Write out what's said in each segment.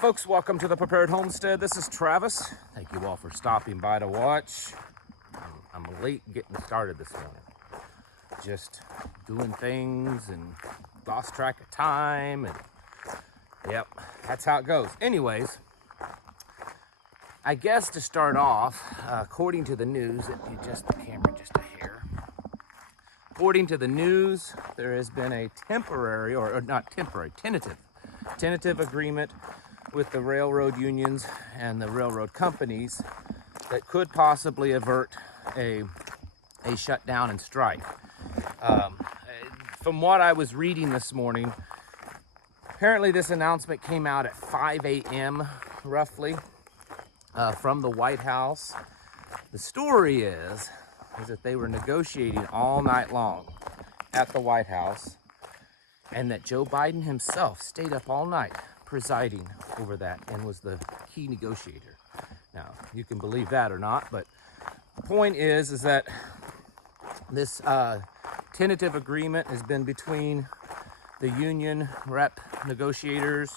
Folks, welcome to the Prepared Homestead. This is Travis. Thank you all for stopping by to watch. I'm late getting started this morning. Just doing things and lost track of time, and yep, that's how it goes. Anyways, I guess to start off, according to the news, if you adjust the camera just a hair, according to the news, there has been a temporary, or not temporary, tentative agreement with the railroad unions and the railroad companies that could possibly avert a shutdown and strike. From what I was reading this morning, apparently this announcement came out at 5 a.m. roughly from the White House. The story is that they were negotiating all night long at the White House, and that Joe Biden himself stayed up all night presiding over that and was the key negotiator. Now, you can believe that or not, but the point is that this tentative agreement has been between the union rep negotiators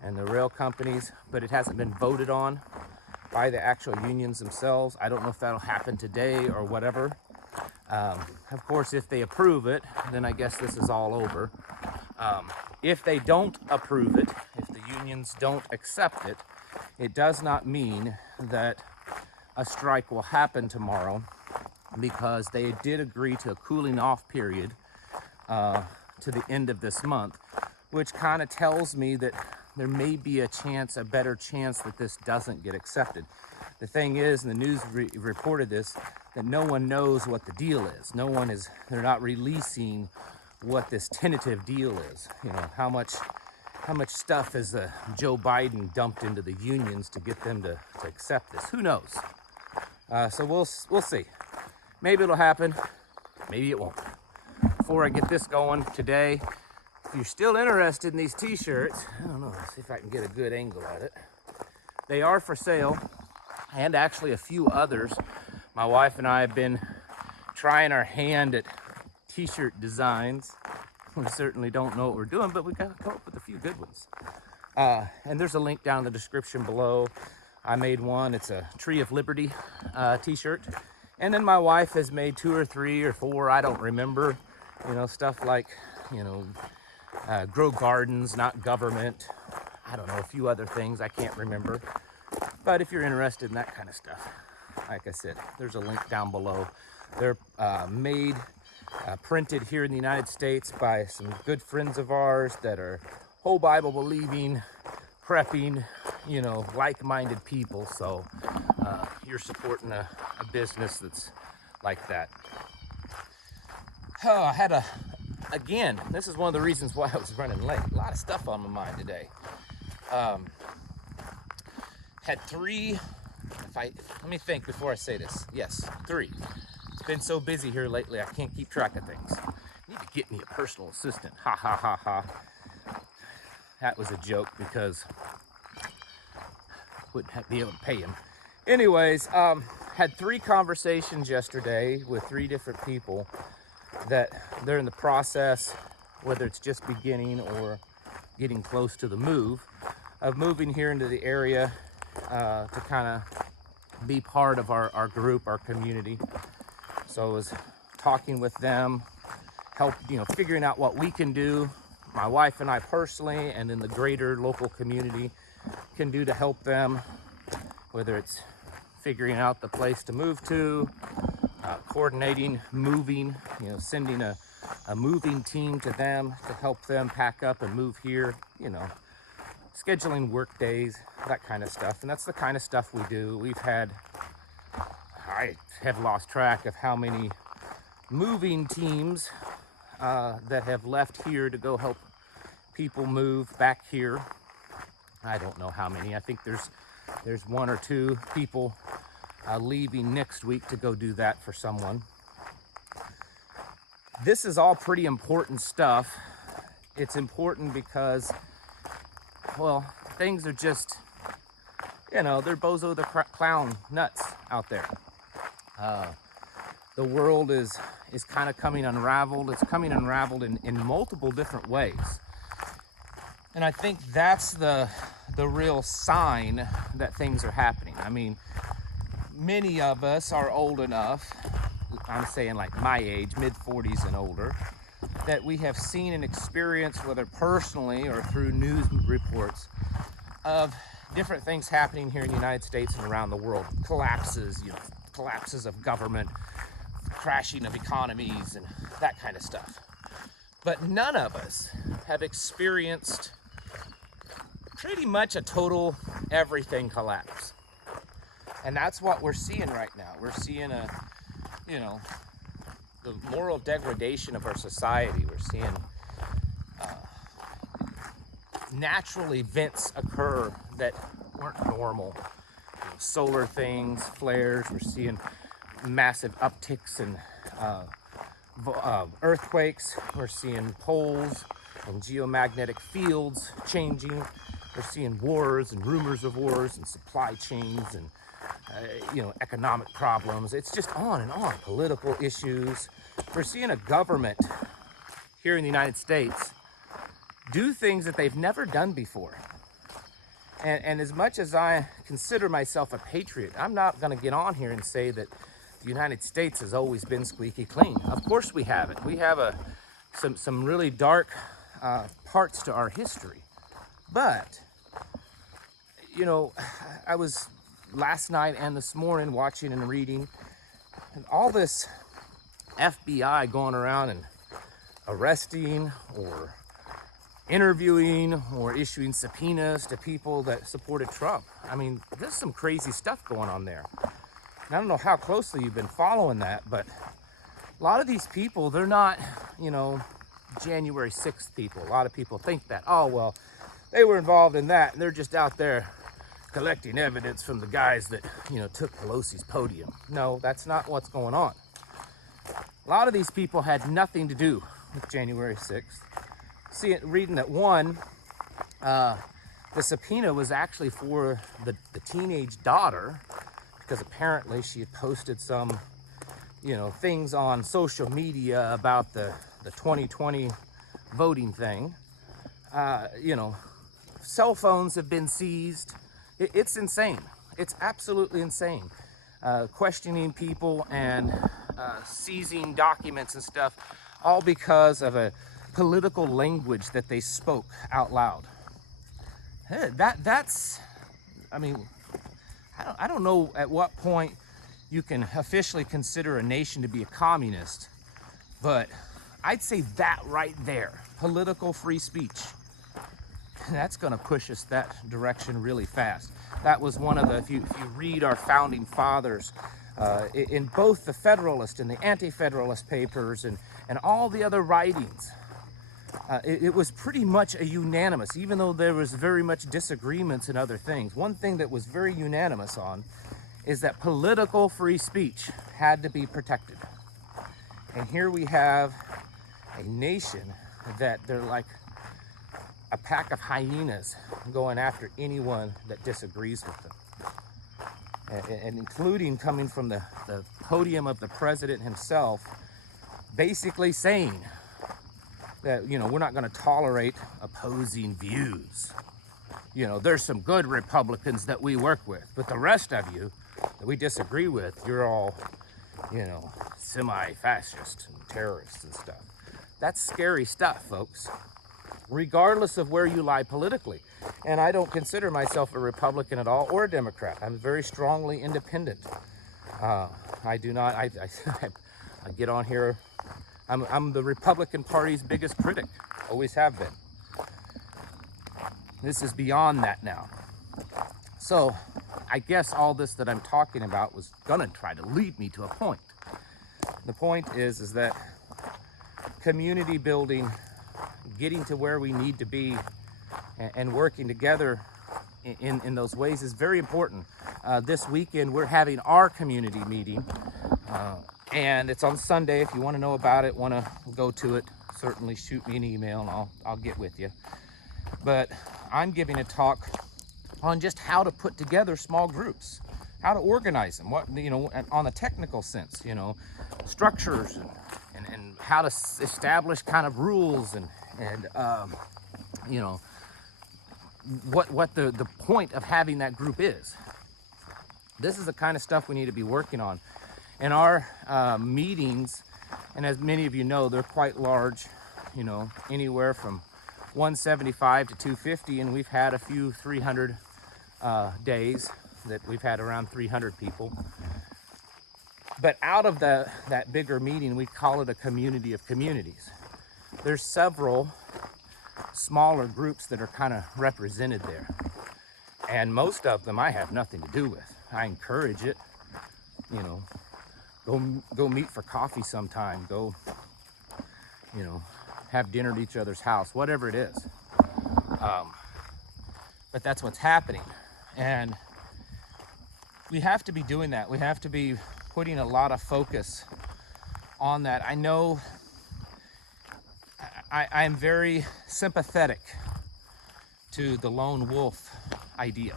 and the rail companies, but it hasn't been voted on by the actual unions themselves. I don't know if that'll happen today or whatever. Of course, if they approve it, then I guess this is all over. If they don't approve it, if the unions don't accept it, it does not mean that a strike will happen tomorrow, because they did agree to a cooling off period to the end of this month, which kind of tells me that there may be a better chance that this doesn't get accepted. The thing is, and the news reported this, that no one knows what the deal is. They're not releasing what this tentative deal is. You know, how much stuff has Joe Biden dumped into the unions to get them to accept this? Who knows? So we'll see. Maybe it'll happen, maybe it won't. Before I get this going today, if you're still interested in these t-shirts, I don't know, let's see if I can get a good angle at it. They are for sale, and actually a few others. My wife and I have been trying our hand at t-shirt designs. We certainly don't know what we're doing, but we got to come up with a few good ones. And there's a link down in the description below. I made one. It's a Tree of Liberty t-shirt. And then my wife has made 2 or 3 or 4, I don't remember, stuff like, grow gardens, not government. I don't know, a few other things I can't remember. But if you're interested in that kind of stuff, like I said, there's a link down below. They're printed here in the United States by some good friends of ours that are whole Bible believing, prepping, like-minded people. So you're supporting a business that's like that. I had again, this is one of the reasons why I was running late. A lot of stuff on my mind today. Had 3, let me think before I say this. Yes, 3. It's been so busy here lately, I can't keep track of things. I need to get me a personal assistant. Ha ha ha ha. That was a joke because I wouldn't be able to pay him. Anyways, had 3 conversations yesterday with 3 different people that they're in the process, whether it's just beginning or getting close to the move, of moving here into the area to kind of be part of our group, our community. So I was talking with them, figuring out what we can do, my wife and I personally, and then the greater local community can do to help them, whether it's figuring out the place to move to, coordinating moving, sending a moving team to them to help them pack up and move here, scheduling work days, that kind of stuff. And that's the kind of stuff we do. I have lost track of how many moving teams that have left here to go help people move back here. I don't know how many. I think there's 1 or 2 people leaving next week to go do that for someone. This is all pretty important stuff. It's important because, well, things are just, they're bozo the clown nuts out there. The world is kind of coming unraveled. It's coming unraveled in multiple different ways. And I think that's the the real sign that things are happening. I mean, many of us are old enough, I'm saying like my age, mid-40s and older, that we have seen and experienced, whether personally or through news reports, of different things happening here in the United States and around the world. Collapses, collapses of government, crashing of economies, and that kind of stuff. But none of us have experienced pretty much a total everything collapse. And that's what we're seeing right now. We're seeing the moral degradation of our society. We're seeing natural events occur that weren't normal. Solar things, flares. We're seeing massive upticks in earthquakes. We're seeing poles and geomagnetic fields changing. We're seeing wars and rumors of wars and supply chains and economic problems. It's just on and on. Political issues. We're seeing a government here in the United States do things that they've never done before. And as much as I consider myself a patriot, I'm not going to get on here and say that the United States has always been squeaky clean. Of course we haven't. We have some really dark parts to our history. But, I was last night and this morning watching and reading, and all this FBI going around and arresting or interviewing or issuing subpoenas to people that supported Trump. I mean, there's some crazy stuff going on there. And I don't know how closely you've been following that, but a lot of these people, they're not, January 6th people. A lot of people think that, oh, well, they were involved in that, and they're just out there collecting evidence from the guys that, took Pelosi's podium. No, that's not what's going on. A lot of these people had nothing to do with January 6th. Reading that the subpoena was actually for the teenage daughter, because apparently she had posted some, things on social media about the 2020 voting thing. Cell phones have been seized. It's insane. It's absolutely insane. Questioning people and seizing documents and stuff, all because of a political language that they spoke out loud. Hey, I don't know at what point you can officially consider a nation to be a communist, but I'd say that right there, political free speech, that's going to push us that direction really fast. That was one of the, if you read our founding fathers, in both the Federalist and the Anti-Federalist papers and all the other writings, it was pretty much a unanimous, even though there was very much disagreements and other things. One thing that was very unanimous on is that political free speech had to be protected. And here we have a nation that they're like a pack of hyenas going after anyone that disagrees with them. And including coming from the podium of the president himself, basically saying that, we're not going to tolerate opposing views. There's some good Republicans that we work with, but the rest of you that we disagree with, you're all, semi-fascist and terrorists and stuff. That's scary stuff, folks, regardless of where you lie politically. And I don't consider myself a Republican at all or a Democrat. I'm very strongly independent. I do not, I get on here, I'm the Republican Party's biggest critic, always have been. This is beyond that now. So I guess all this that I'm talking about was gonna try to lead me to a point. The point is that community building, getting to where we need to be, and working together in those ways is very important. This weekend we're having our community meeting, and it's on Sunday. If you want to know about it, want to go to it, certainly shoot me an email and I'll get with you. But I'm giving a talk on just how to put together small groups, how to organize them, what, on the technical sense, structures and how to establish kind of rules and what the point of having that group is. This is the kind of stuff we need to be working on. In our meetings, and as many of you know, they're quite large, you know, anywhere from 175 to 250, and we've had a few 300 days that we've had around 300 people. But out of that bigger meeting, we call it a community of communities. There's several smaller groups that are kind of represented there. And most of them I have nothing to do with. I encourage it, you know, go meet for coffee sometime, go, you know, have dinner at each other's house, whatever it is. But that's what's happening. And we have to be doing that. We have to be putting a lot of focus on that. I know I'm very sympathetic to the lone wolf idea.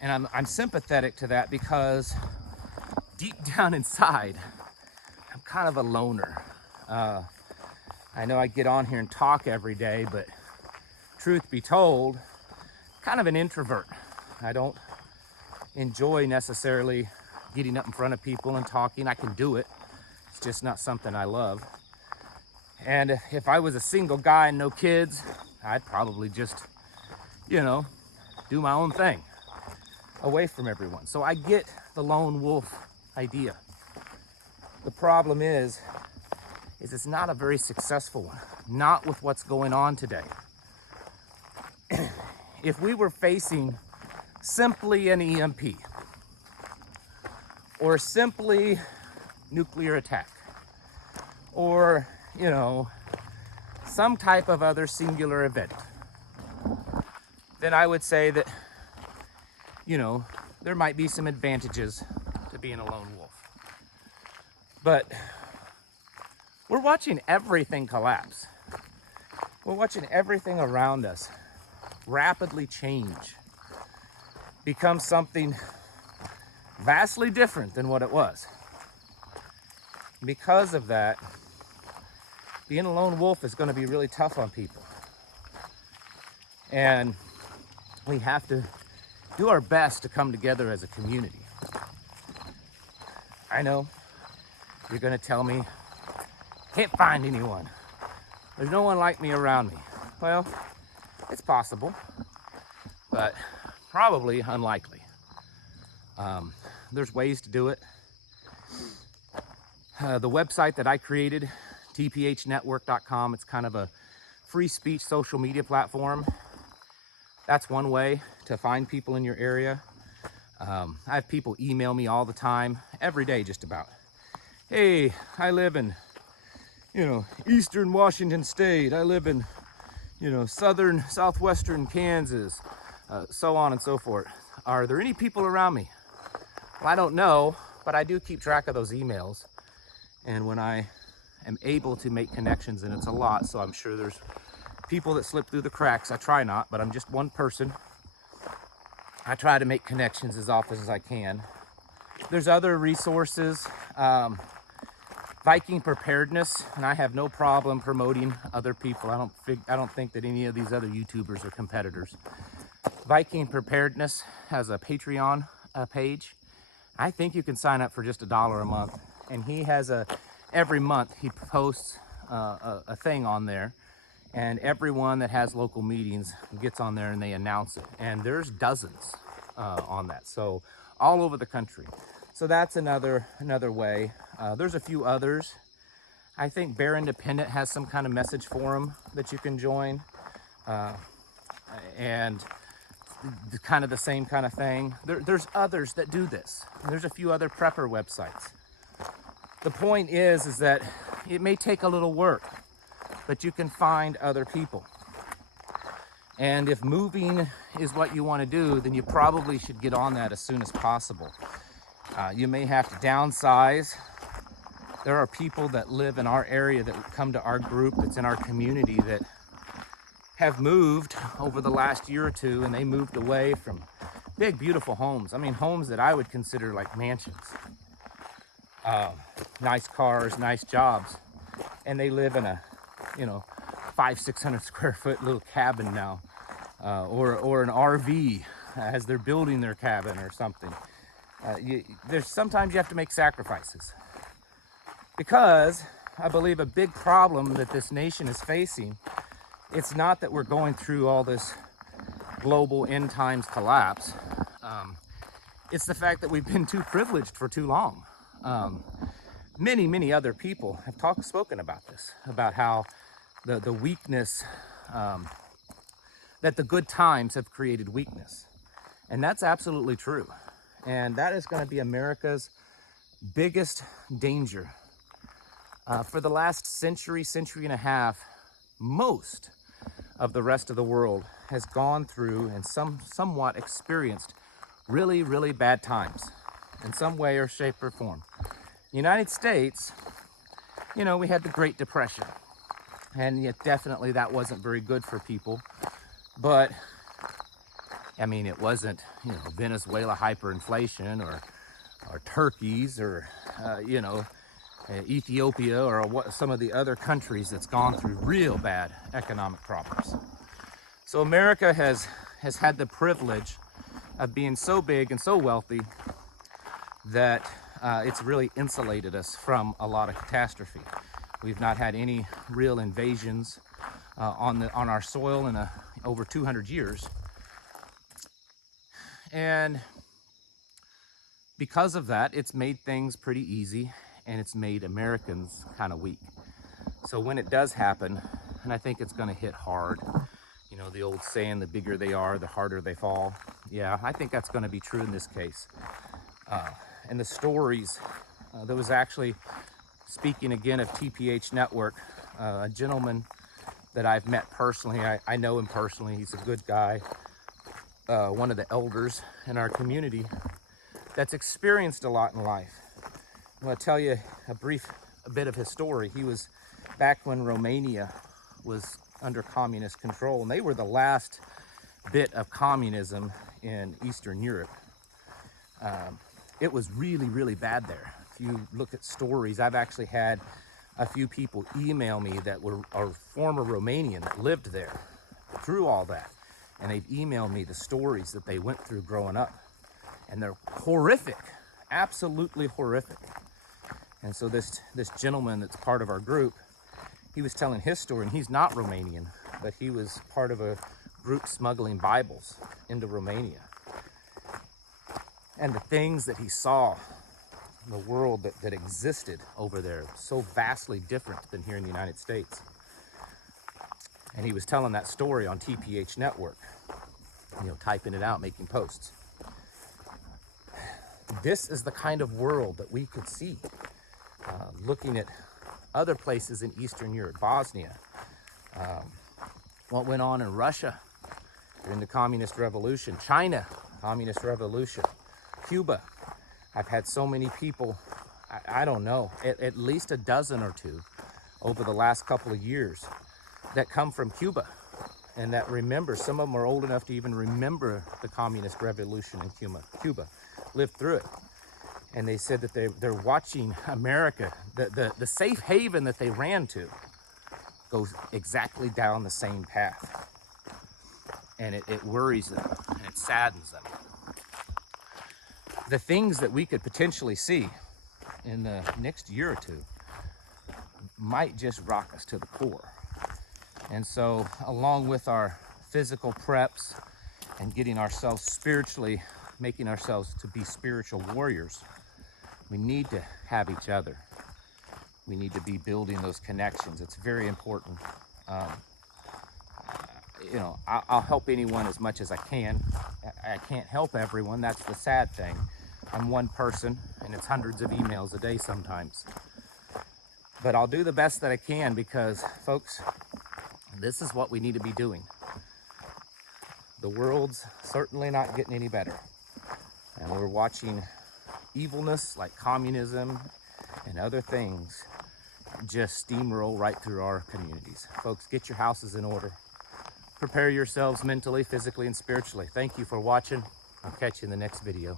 And I'm sympathetic to that because deep down inside, I'm kind of a loner. I know I get on here and talk every day, but truth be told, kind of an introvert. I don't enjoy necessarily getting up in front of people and talking. I can do it. It's just not something I love. And if I was a single guy and no kids, I'd probably just, you know, do my own thing away from everyone. So I get the lone wolf idea. The problem is it's not a very successful one, not with what's going on today. If we were facing simply an EMP or simply nuclear attack or, you know, some type of other singular event, then I would say that, you know, there might be some advantages to being a lone wolf. But we're watching everything collapse. We're watching everything around us rapidly change, become something vastly different than what it was. Because of that, being a lone wolf is going to be really tough on people. And we have to do our best to come together as a community. I know you're going to tell me, can't find anyone. There's no one like me around me. Well, it's possible, but probably unlikely. There's ways to do it. The website that I created, tphnetwork.com, it's kind of a free speech social media platform. That's one way to find people in your area. I have people email me all the time, every day just about. Hey, I live in, you know, eastern Washington State. I live in, you know, southwestern Kansas, so on and so forth. Are there any people around me? Well, I don't know, but I do keep track of those emails. And when I am able to make connections, and it's a lot, so I'm sure there's people that slip through the cracks. I try not, but I'm just one person. I try to make connections as often as I can. There's other resources, Viking Preparedness, and I have no problem promoting other people. I don't think that any of these other YouTubers are competitors. Viking Preparedness has a Patreon page. I think you can sign up for just $1 a month, and he has every month he posts a thing on there, and everyone that has local meetings gets on there and they announce it. And there's dozens on that, so all over the country. So that's another way. There's a few others. I think Bear Independent has some kind of message forum that you can join, and kind of the same kind of thing. There's others that do this. There's a few other prepper websites. The point is that it may take a little work, but you can find other people. And if moving is what you want to do, then you probably should get on that as soon as possible. You may have to downsize. There are people that live in our area that come to our group, that's in our community, that have moved over the last year or two, and they moved away from big, beautiful homes. I mean, homes that I would consider like mansions. Nice cars, nice jobs. And they live in a, you know, 500-600 square foot little cabin now or an RV as they're building their cabin or something. There's sometimes you have to make sacrifices, because I believe a big problem that this nation is facing, it's not that we're going through all this global end times collapse. It's the fact that we've been too privileged for too long. Many other people have spoken about this, about how the weakness, that the good times have created weakness. And that's absolutely true. And that is going to be America's biggest danger. For the last century and a half, most of the rest of the world has gone through and somewhat experienced really bad times in some way or shape or form. The United States, you know, we had the Great Depression, and yet definitely that wasn't very good for people. But I mean, it wasn't, you know, Venezuela hyperinflation or turkeys or Ethiopia or what some of the other countries that's gone through real bad economic problems. So America has had the privilege of being so big and so wealthy that it's really insulated us from a lot of catastrophe. We've not had any real invasions on our soil in over 200 years. And because of that, it's made things pretty easy, and it's made Americans kind of weak. So when it does happen, and I think it's going to hit hard, you know, the old saying, the bigger they are, the harder they fall. Yeah, I think that's going to be true in this case. And the stories, there was actually, speaking again of TPH Network, a gentleman that I've met personally. I know him personally. He's a good guy. One of the elders in our community that's experienced a lot in life. I'm going to tell you a bit of his story. He was back when Romania was under communist control, and they were the last bit of communism in Eastern Europe. It was really bad there. If you look at stories, I've actually had a few people email me that are former Romanian that lived there through all that. And they've emailed me the stories that they went through growing up. And they're horrific, absolutely horrific. And so this gentleman that's part of our group, he was telling his story, and he's not Romanian, but he was part of a group smuggling Bibles into Romania. And the things that he saw, the world that existed over there, so vastly different than here in the United States. And he was telling that story on TPH Network, you know, typing it out, making posts. This is the kind of world that we could see, looking at other places in Eastern Europe, Bosnia, what went on in Russia during the Communist Revolution, China, Communist Revolution, Cuba. I've had so many people, I don't know, at least a dozen or two over the last couple of years that come from Cuba and that remember. Some of them are old enough to even remember the Communist Revolution in Cuba, lived through it. And they said that they're watching America, the safe haven that they ran to, goes exactly down the same path. And it worries them, and it saddens them. The things that we could potentially see in the next year or two might just rock us to the core. And so, along with our physical preps and getting ourselves spiritually, making ourselves to be spiritual warriors, we need to have each other. We need to be building those connections. It's very important. You know, I'll help anyone as much as I can. I can't help everyone. That's the sad thing. I'm one person, and it's hundreds of emails a day sometimes. But I'll do the best that I can, because, folks, this is what we need to be doing. The world's certainly not getting any better. And we're watching evilness like communism and other things just steamroll right through our communities. Folks, get your houses in order. Prepare yourselves mentally, physically, and spiritually. Thank you for watching. I'll catch you in the next video.